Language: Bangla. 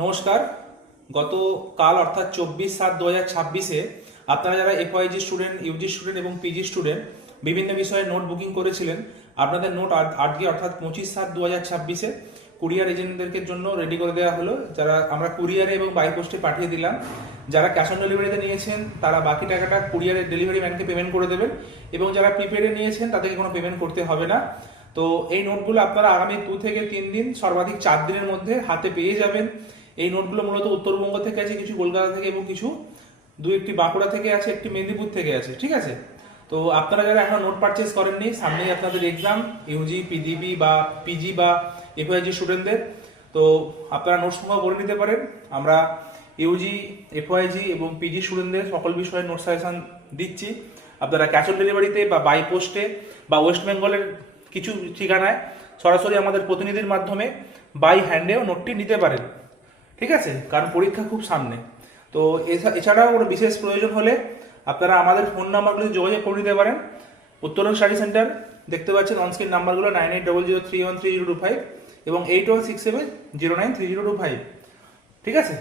নমস্কার। গতকাল অর্থাৎ 24/7/2026-এ আপনারা যারা এফওয়াইজি স্টুডেন্ট, ইউজি স্টুডেন্ট এবং পিজি স্টুডেন্ট বিভিন্ন বিষয়ে নোট বুকিং করেছিলেন, আপনাদের নোট আজকে অর্থাৎ 25/7/2026-এ কুরিয়ার এজেন্টদেরকে জন্য রেডি করে দেওয়া হলো। যারা আমরা কুরিয়ারে এবং বাই পোস্টে পাঠিয়ে দিলাম। যারা ক্যাশ অন ডেলিভারিতে নিয়েছেন তারা বাকি টাকাটা কুরিয়ারের ডেলিভারি ম্যানকে পেমেন্ট করে দেবেন, এবং যারা প্রিপেডে নিয়েছেন তাদেরকে কোনো পেমেন্ট করতে হবে না। তো এই নোটগুলো আপনারা আগামী 2 থেকে 3 দিন, সর্বাধিক 4 দিনের মধ্যে হাতে পেয়ে যাবেন। এই নোটগুলো মূলত উত্তরবঙ্গ থেকে আছে, কিছু কলকাতা থেকে এবং কিছু একটি বাঁকুড়া থেকে আছে, একটি মেদিনীপুর থেকে আছে। ঠিক আছে, তো আপনারা যারা এখন নোট পারচেস করেননি, সামনেই আপনাদের এক্সাম, ইউজি, পিডিবি বা পিজি বা এফওয়াইজি স্টুডেন্টদের, তো আপনারা নোট সংগ্রহ করে নিতে পারেন। আমরা ইউজি, এফওয়াইজি এবং পিজি স্টুডেন্টদের সকল বিষয়ে নোট সাজেশন দিচ্ছি। আপনারা ক্যাশ অন ডেলিভারিতে বা বাই পোস্টে বা ওয়েস্ট বেঙ্গলের কিছু ঠিকানায় সরাসরি আমাদের প্রতিনিধির মাধ্যমে বাই হ্যান্ডেও নোটটি নিতে পারেন। ঠিক আছে, কারণ পরীক্ষা খুব সামনে। তো এছাড়াও কোনো বিশেষ প্রয়োজন হলে আপনারা আমাদের ফোন নাম্বারগুলো যোগাযোগ করে নিতে পারেন। উত্তরণ স্টাডি সেন্টার, দেখতে পাচ্ছেন অনস্ক্রিন নাম্বারগুলো 9800313025 এবং 8167093025। ঠিক আছে।